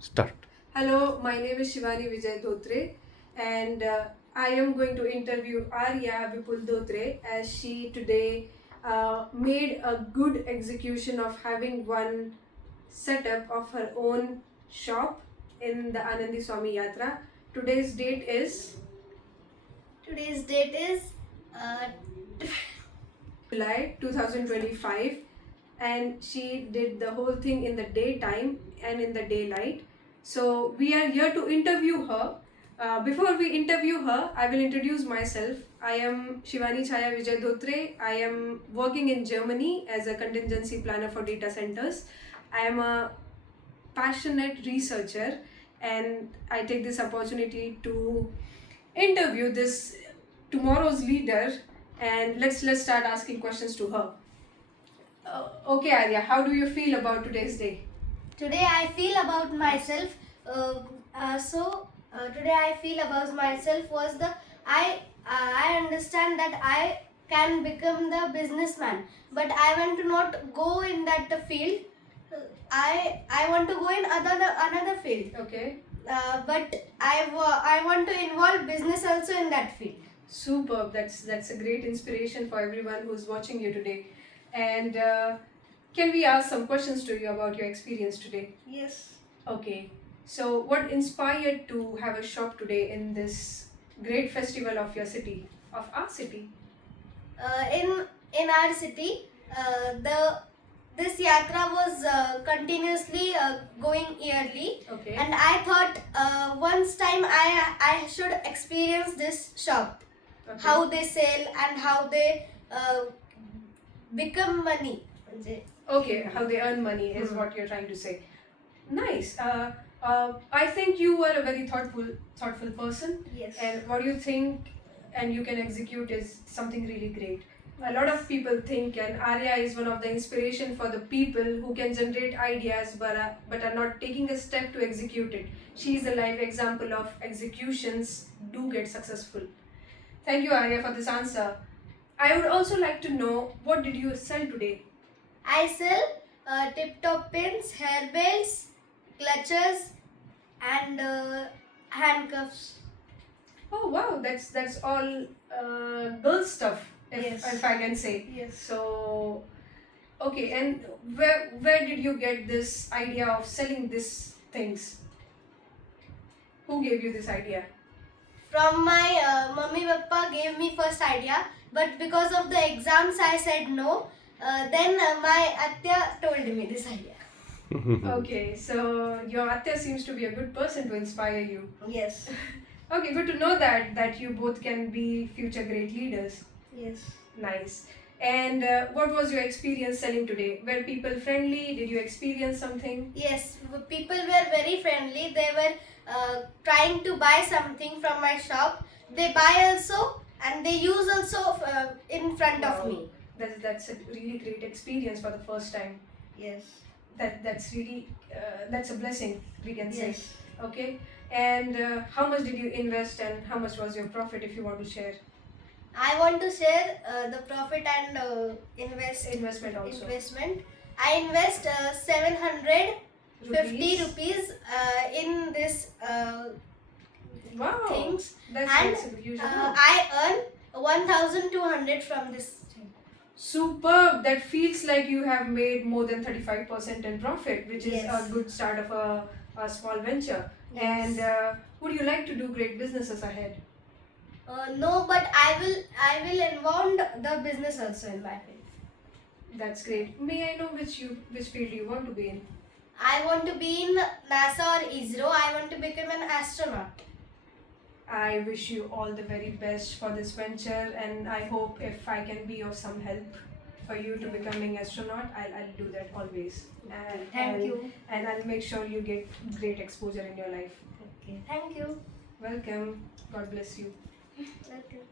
Start. Hello, my name is Shivani Vijay Dhotre, and I am going to interview Arya Vipul Dhotre as she today made a good execution of having one setup of her own shop in the Anandi Swami Yatra. Today's date is Today's date is uh, July 2025, and she did the whole thing in the daytime and in the daylight. So we are here to interview her. Before we interview her, I will introduce myself. I am Shivani Chaya Vijay Dhotre. I am working in Germany as a contingency planner for data centers. I am a passionate researcher, and I take this opportunity to interview this tomorrow's leader, and let's start asking questions to her. Okay, Arya, how do you feel about today's day? today I feel about myself. Today I feel about myself was the I understand that I can become the businessman, but I want to not go in that field. I want to go in another field. Okay, But I want to involve business also in that field. superb. That's a great inspiration for everyone who's watching you today. And can we ask some questions to you about your experience today? Yes. Okay. So, what inspired to have a shop today in this great festival of your city, of our city? In our city, the this yatra was continuously going yearly, Okay. and I thought once time I should experience this shop, Okay. how they sell and how they become money. Okay, how they earn money is Hmm. what you're trying to say. Nice. I think you are a very thoughtful person. Yes. And what you think and you can execute is something really great. A lot of people think, and Arya is one of the inspiration for the people who can generate ideas but are not taking a step to execute it. She is a live example of executions do get successful. Thank you, Arya, for this answer. I would also like to know, what did you sell today? I sell tip-top pins, hair belts, clutches, and handcuffs. Oh wow, that's all girl stuff, Yes. if I can say. Yes. So, okay, and where did you get this idea of selling these things? Who gave you this idea? From my mummy papa gave me first idea, but because of the exams I said no. Then my atya told me this idea. Okay, so your Atya seems to be a good person to inspire you. Yes. Okay, good to know that you both can be future great leaders. Yes. Nice. And what was your experience selling today? Were people friendly? Did you experience something? Yes, people were very friendly. They were trying to buy something from my shop. They buy also and they use also in front of Wow. me. That's a really great experience for the first time. Yes. That's really that's a blessing, we can say. Yes. Okay. And how much did you invest and how much was your profit, if you want to share? I want to share the profit and Investment also. investment. I invest 750 rupees in this Wow. things, That's and a huge I earn 1,200 from this thing. Superb. That feels like you have made more than 35% in profit, which is Yes. a good start of a small venture. Yes. And would you like to do great businesses ahead? No, but I will involve the business also in my field. That's great. May I know which field you want to be in? I want to be in NASA or ISRO. I want to become an astronaut. I wish you all the very best for this venture, and I hope if I can be of some help for you to becoming astronaut, I'll do that always. And Thank you. And I'll make sure you get great exposure in your life. Okay. Thank you. Welcome. God bless you. Welcome.